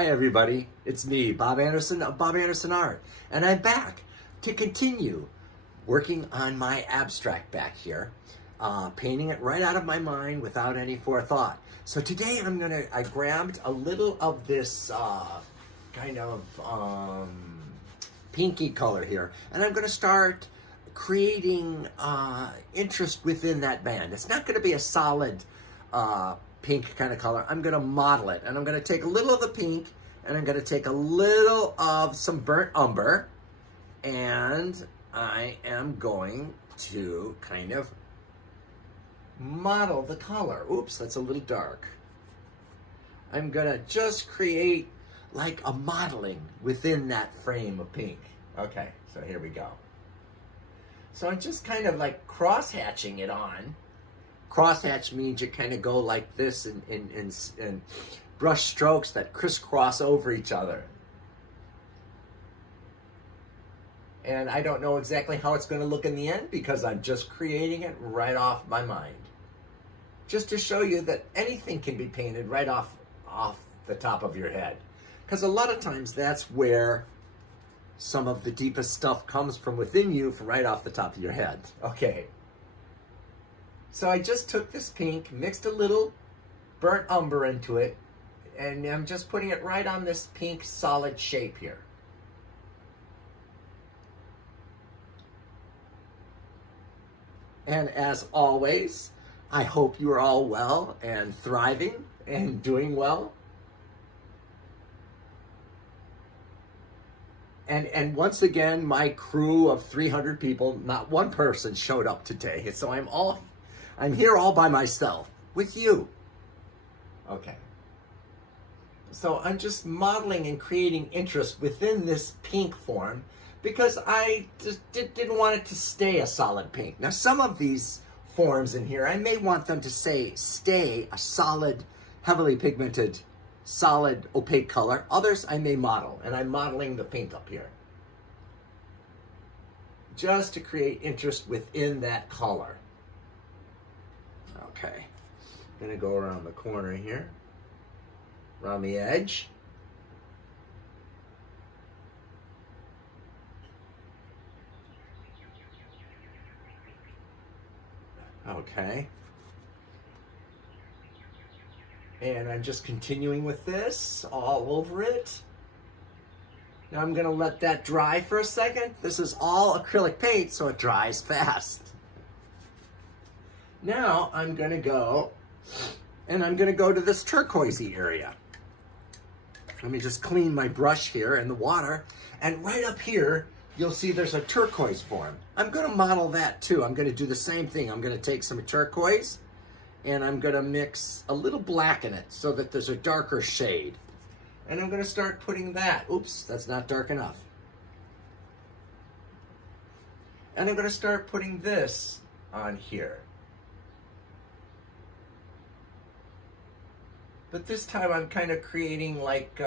Hi everybody, it's me, Bob Anderson of Bob Anderson Art, and I'm back to continue working on my abstract back here, painting it right out of my mind without any forethought. So today I grabbed a little of this kind of pinky color here, and I'm gonna start creating interest within that band. It's not gonna be a solid pink kind of color. I'm gonna model it, and I'm gonna take a little of the pink, and I'm gonna take a little of some burnt umber, and I am going to kind of model the color. Oops, that's a little dark. I'm gonna just create like a modeling within that frame of pink. Okay, so here we go. So I'm just kind of like cross-hatching it on. Cross-hatch means you kind of go like this in brush strokes that crisscross over each other. And I don't know exactly how it's going to look in the end because I'm just creating it right off my mind. Just to show you that anything can be painted right off the top of your head. Because a lot of times that's where some of the deepest stuff comes from within you, from right off the top of your head. Okay. So I just took this pink, mixed a little burnt umber into it, and I'm just putting it right on this pink solid shape here. And as always, I hope you are all well and thriving and doing well. And once again, my crew of 300 people, not one person showed up today. So I'm here all by myself with you. Okay. So I'm just modeling and creating interest within this pink form because I just didn't want it to stay a solid pink. Now some of these forms in here, I may want them to stay a solid, heavily pigmented, solid, opaque color. Others I may model, and I'm modeling the pink up here. Just to create interest within that color. Okay, I'm gonna go around the corner here, around the edge. Okay. And I'm just continuing with this all over it. Now I'm gonna let that dry for a second. This is all acrylic paint, so it dries fast. Now I'm gonna go, and I'm gonna go to this turquoisey area. Let me just clean my brush here in the water, and right up here, you'll see there's a turquoise form. I'm gonna model that too. I'm gonna do the same thing. I'm gonna take some turquoise, and I'm gonna mix a little black in it so that there's a darker shade. And I'm gonna start putting that. Oops, that's not dark enough. And I'm gonna start putting this on here. But this time I'm kind of creating like,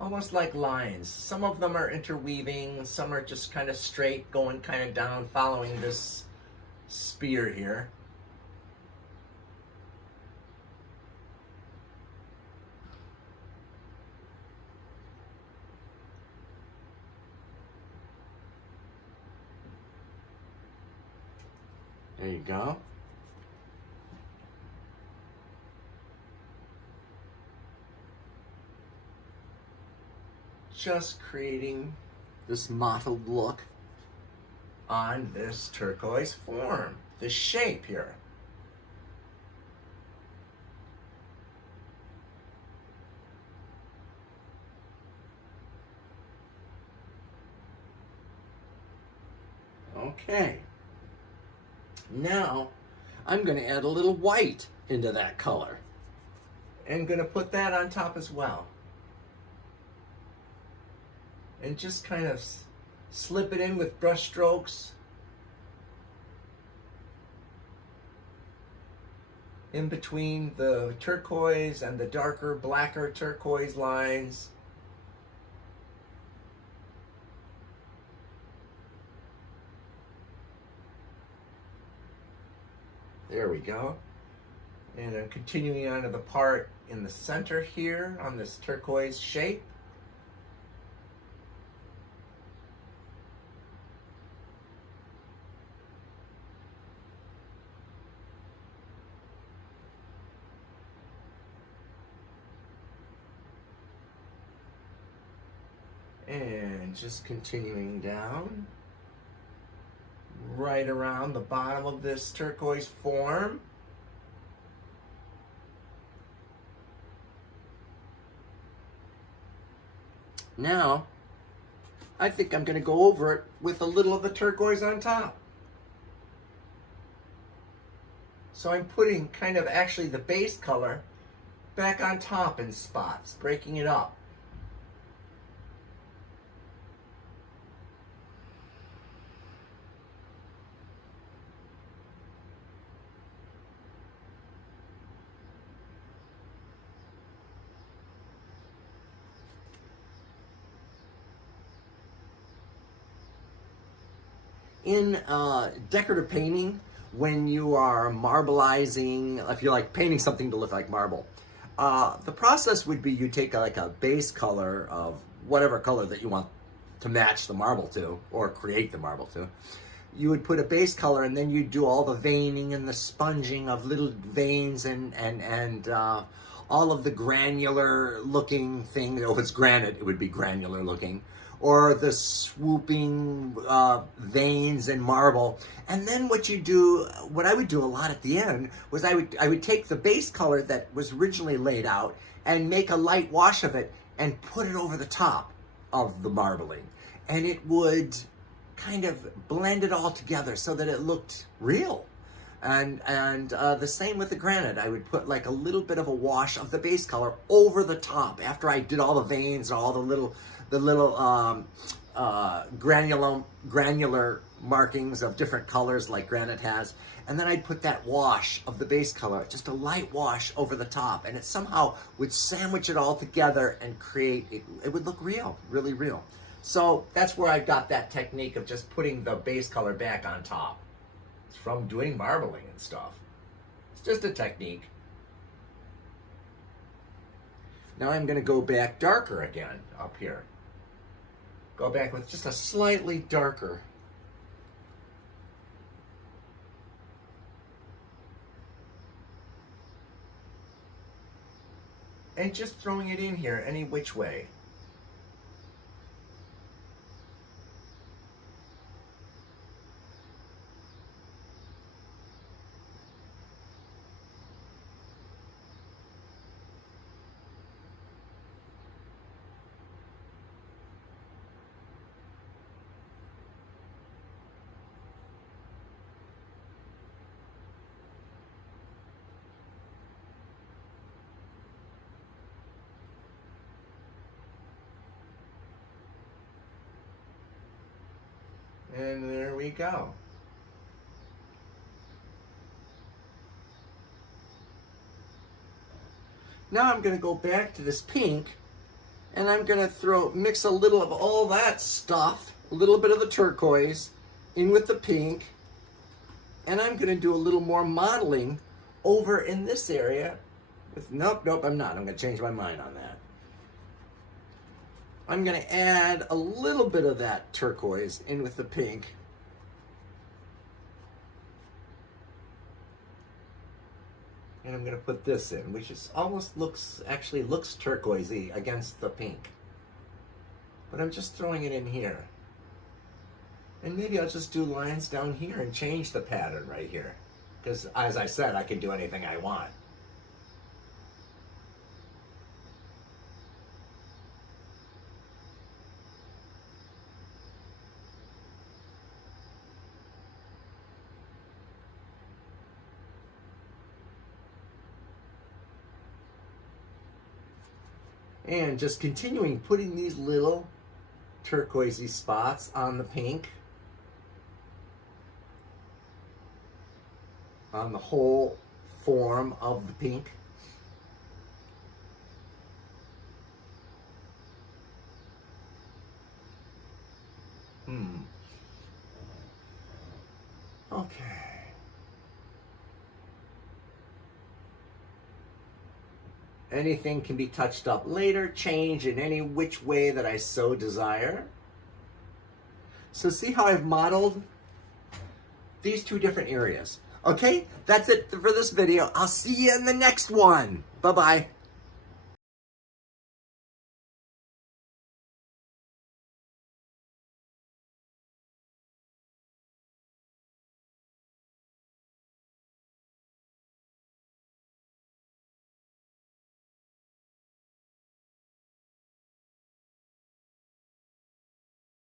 almost like lines. Some of them are interweaving, some are just kind of straight, going kind of down, following this spear here. There you go. Just creating this mottled look on this turquoise form, this shape here. Okay. Now I'm going to add a little white into that color and going to put that on top as well. And just kind of slip it in with brush strokes in between the turquoise and the darker, blacker turquoise lines. There we go. And I'm continuing on to the part in the center here on this turquoise shape. And just continuing down, right around the bottom of this turquoise form. Now, I think I'm going to go over it with a little of the turquoise on top. So I'm putting kind of actually the base color back on top in spots, breaking it up. In decorative painting, when you are marbleizing, if you're like painting something to look like marble, the process would be you take like a base color of whatever color that you want to match the marble to, or create the marble to. You would put a base color, and then you'd do all the veining and the sponging of little veins and all of the granular looking things. If it's granite, it would be granular looking. Or the swooping veins and marble. And then what I would do a lot at the end was I would take the base color that was originally laid out and make a light wash of it and put it over the top of the marbling. And it would kind of blend it all together so that it looked real. And the same with the granite. I would put like a little bit of a wash of the base color over the top after I did all the veins and all the little granular markings of different colors like granite has. And then I'd put that wash of the base color, just a light wash over the top, and it somehow would sandwich it all together and create, it would look real, really real. So that's where I got that technique of just putting the base color back on top. It's from doing marbling and stuff. It's just a technique. Now I'm going to go back darker again up here. Go back with just a slightly darker. And just throwing it in here any which way. And there we go. Now I'm going to go back to this pink, and I'm going to mix a little of all that stuff, a little bit of the turquoise in with the pink, and I'm going to do a little more mottling over in this area. Nope, I'm not. I'm going to change my mind on that. I'm going to add a little bit of that turquoise in with the pink. And I'm going to put this in, which is actually looks turquoisey against the pink. But I'm just throwing it in here. And maybe I'll just do lines down here and change the pattern right here. Because as I said, I can do anything I want. And just continuing putting these little turquoisey spots on the pink, on the whole form of the pink. Okay. Anything can be touched up later, changed in any which way that I so desire. So see how I've modeled these two different areas. Okay, that's it for this video. I'll see you in the next one. Bye-bye.